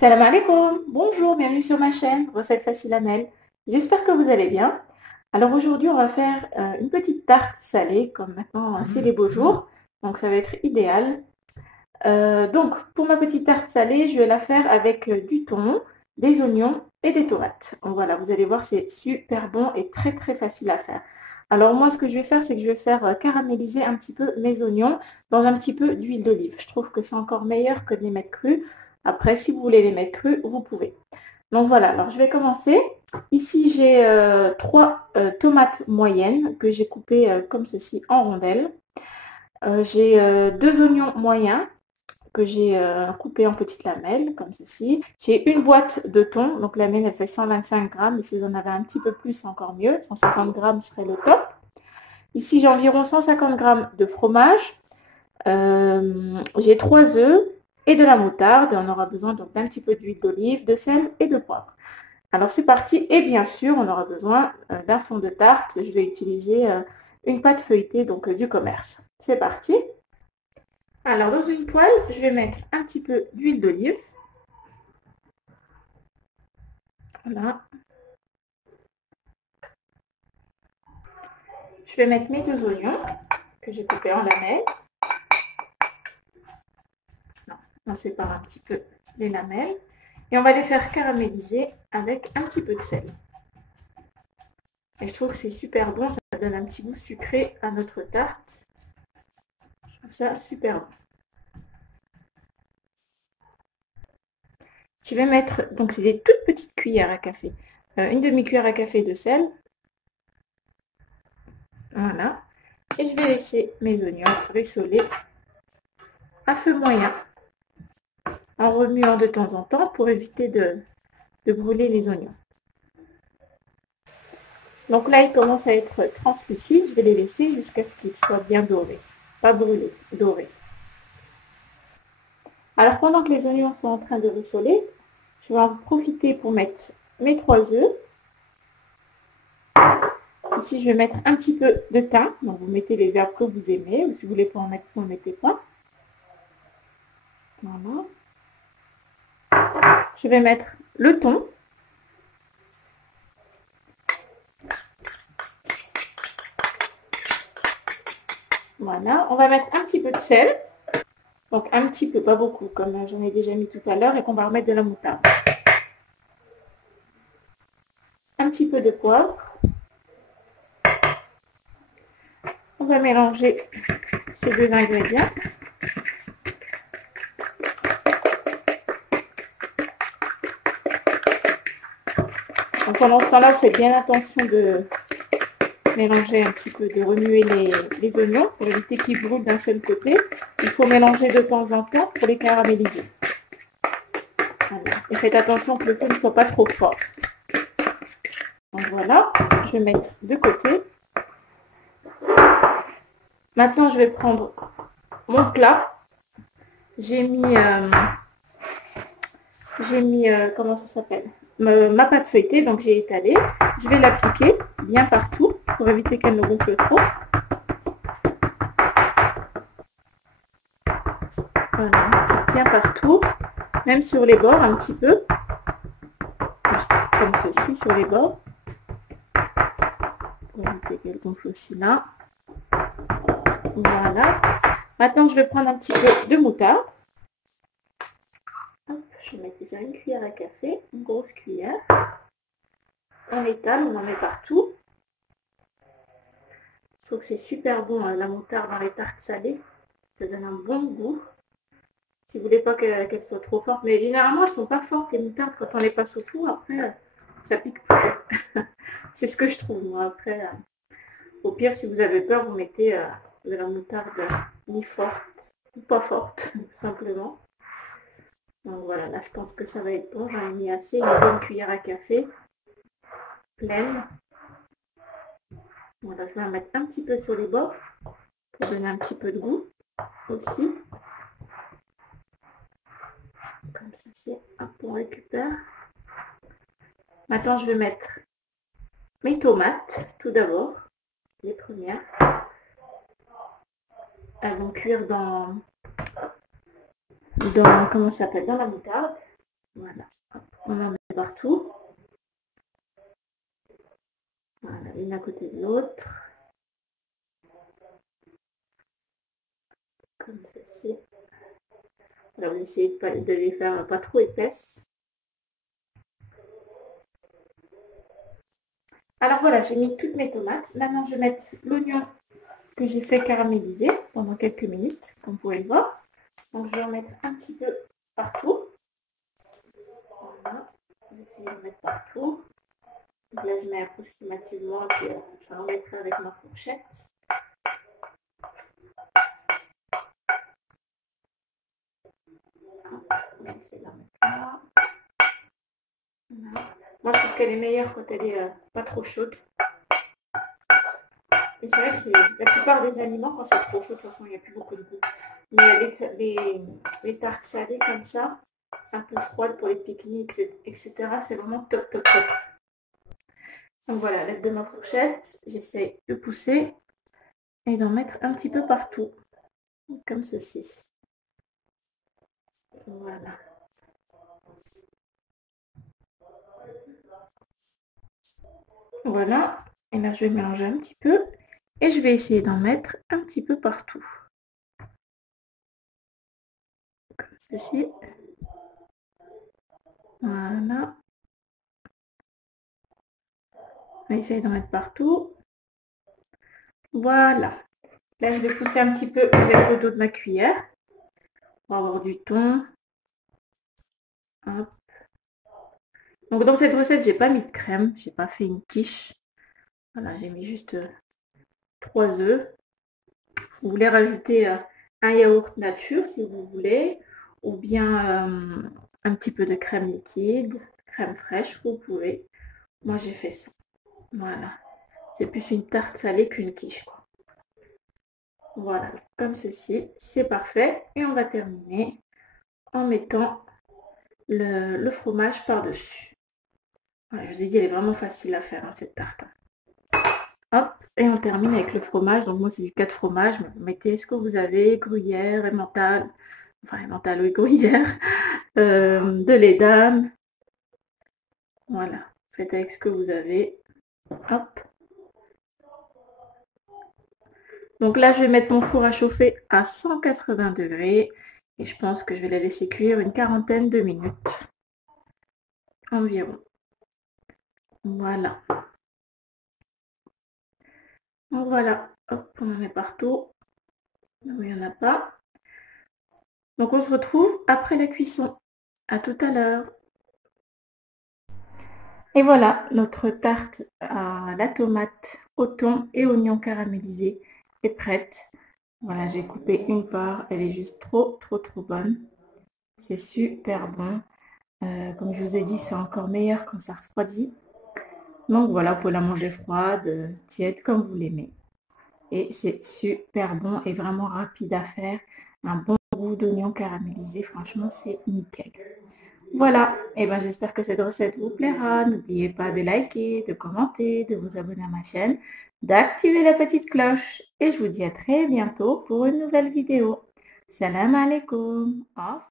Salam alaikum, bonjour, bienvenue sur ma chaîne, recette facile à Mel. J'espère que vous allez bien. Alors aujourd'hui, on va faire une petite tarte salée, comme maintenant c'est les beaux jours, donc ça va être idéal. Donc pour ma petite tarte salée, je vais la faire avec du thon, des oignons et des tomates. Donc, voilà, vous allez voir, c'est super bon et très très facile à faire. Alors moi, ce que je vais faire, c'est que je vais faire caraméliser un petit peu mes oignons dans un petit peu d'huile d'olive. Je trouve que c'est encore meilleur que de les mettre crus. Après, si vous voulez les mettre crus, vous pouvez. Donc voilà, alors je vais commencer. Ici, j'ai trois tomates moyennes que j'ai coupées comme ceci en rondelles. J'ai deux oignons moyens que j'ai coupés en petites lamelles, comme ceci. J'ai une boîte de thon, donc la mienne elle fait 125 grammes, et si vous en avez un petit peu plus, c'est encore mieux. 150 grammes serait le top. Ici, j'ai environ 150 grammes de fromage. J'ai 3 œufs et de la moutarde. On aura besoin donc d'un petit peu d'huile d'olive, de sel et de poivre. Alors c'est parti. Et bien sûr, on aura besoin d'un fond de tarte. Je vais utiliser une pâte feuilletée, donc du commerce. C'est parti. Alors dans une poêle, je vais mettre un petit peu d'huile d'olive. Voilà. Je vais mettre mes deux oignons que j'ai coupés en lamelles. Non, on sépare un petit peu les lamelles. Et on va les faire caraméliser avec un petit peu de sel. Et je trouve que c'est super bon, ça donne un petit goût sucré à notre tarte. Je trouve ça super bon. Je vais mettre, donc c'est des toutes petites cuillères à café, une demi-cuillère à café de sel. Voilà. Et je vais laisser mes oignons rissoler à feu moyen, en remuant de temps en temps pour éviter de brûler les oignons. Donc là, ils commencent à être translucides. Je vais les laisser jusqu'à ce qu'ils soient bien dorés. Pas brûlés, dorés. Alors pendant que les oignons sont en train de rissoler, je vais en profiter pour mettre mes 3 œufs. Ici, je vais mettre un petit peu de thym. Donc, vous mettez les herbes que vous aimez. Ou si vous voulez pas en mettre, vous n'en mettez pas. Voilà. Je vais mettre le thon. Voilà. On va mettre un petit peu de sel. Donc, un petit peu, pas beaucoup, comme j'en ai déjà mis tout à l'heure. Et qu'on va remettre de la moutarde. Un petit peu de poivre. On va mélanger ces deux ingrédients. Donc, pendant ce temps-là, faites bien attention de mélanger un petit peu, de remuer les oignons pour éviter qu'ils brûlent d'un seul côté. Il faut mélanger de temps en temps pour les caraméliser. Voilà. Et faites attention que le feu ne soit pas trop fort. Donc voilà, je vais mettre de côté. Maintenant, je vais prendre mon plat. J'ai mis, comment ça s'appelle, ma pâte feuilletée, donc j'ai étalé. Je vais l'appliquer bien partout pour éviter qu'elle ne gonfle trop. Voilà, bien partout, même sur les bords un petit peu, comme ceci sur les bords, pour éviter qu'elle gonfle aussi là. Voilà. Maintenant, je vais prendre un petit peu de moutarde. Hop, je vais mettre déjà une cuillère à café, une grosse cuillère. On étale, on en met partout. Je trouve que c'est super bon la moutarde dans les tartes salées. Ça donne un bon goût. Si vous voulez pas qu'elle soit trop forte. Mais généralement, elles sont pas fortes les moutardes quand on les passe au four. Après, ça pique pas. C'est ce que je trouve, moi. Après, au pire, si vous avez peur, vous mettez de la moutarde ni forte, ou pas forte, tout simplement. Donc voilà, là, je pense que ça va être bon. J'en ai mis assez, une bonne cuillère à café, pleine. Voilà, je vais en mettre un petit peu sur les bords, pour donner un petit peu de goût aussi. Comme ça, c'est hop, on récupère. Maintenant, je vais mettre mes tomates, tout d'abord, les premières. Elles vont cuire comment ça s'appelle, dans la moutarde. Voilà, hop, on en met partout. Voilà, une à côté de l'autre. Comme ceci. Alors, on essaie de les faire pas trop épaisses. Alors voilà, j'ai mis toutes mes tomates. Maintenant, je vais mettre l'oignon que j'ai fait caraméliser pendant quelques minutes, comme vous pouvez le voir. Donc, je vais en mettre un petit peu partout. Voilà, je vais essayer de mettre partout. Donc là, je mets approximativement, puis je vais en mettre avec ma fourchette. On va essayer d'en mettre là. Voilà. Moi, je trouve qu'elle est meilleure quand elle est pas trop chaude. Et c'est vrai que c'est la plupart des aliments, quand c'est trop chaud, de toute façon, il n'y a plus beaucoup de goût. Mais les tartes salées comme ça, un peu froides pour les pique-niques, etc., c'est vraiment top, top, top. Donc voilà, l'aide de ma fourchette, j'essaie de pousser et d'en mettre un petit peu partout, comme ceci. Voilà. Voilà, et là je vais mélanger un petit peu et je vais essayer d'en mettre un petit peu partout. Comme ceci. Voilà. On va essayer d'en mettre partout. Voilà. Là, je vais pousser un petit peu avec le dos de ma cuillère pour avoir du thon. Hop. Donc, dans cette recette, j'ai pas mis de crème. J'ai pas fait une quiche. Voilà, j'ai mis juste 3 œufs. Vous voulez rajouter un yaourt nature si vous voulez, ou bien un petit peu de crème liquide, crème fraîche, vous pouvez. Moi, j'ai fait ça. Voilà. C'est plus une tarte salée qu'une quiche, quoi. Voilà, comme ceci, c'est parfait. Et on va terminer en mettant le fromage par-dessus. Voilà, je vous ai dit, elle est vraiment facile à faire, hein, cette tarte. Hop, et on termine avec le fromage. Donc moi, c'est du 4 fromages, mais vous mettez ce que vous avez, gruyère, emmental, enfin emmental, oui, gruyère, de l'Edam. Voilà, faites avec ce que vous avez. Hop. Donc là, je vais mettre mon four à chauffer à 180 degrés. Et je pense que je vais la laisser cuire une quarantaine de minutes. Environ. Voilà. Donc voilà. Hop, on en met partout. Il n'y en a pas. Donc on se retrouve après la cuisson. À tout à l'heure. Et voilà, notre tarte à la tomate, au thon et oignon caramélisé est prête. Voilà, j'ai coupé une part. Elle est juste trop, trop, trop bonne. C'est super bon. Comme je vous ai dit, c'est encore meilleur quand ça refroidit. Donc voilà, vous pouvez la manger froide, tiède, comme vous l'aimez. Et c'est super bon et vraiment rapide à faire. Un bon goût d'oignon caramélisé, franchement, c'est nickel. Voilà, et ben j'espère que cette recette vous plaira. N'oubliez pas de liker, de commenter, de vous abonner à ma chaîne, d'activer la petite cloche. Et je vous dis à très bientôt pour une nouvelle vidéo. Salam alaikum. Au revoir.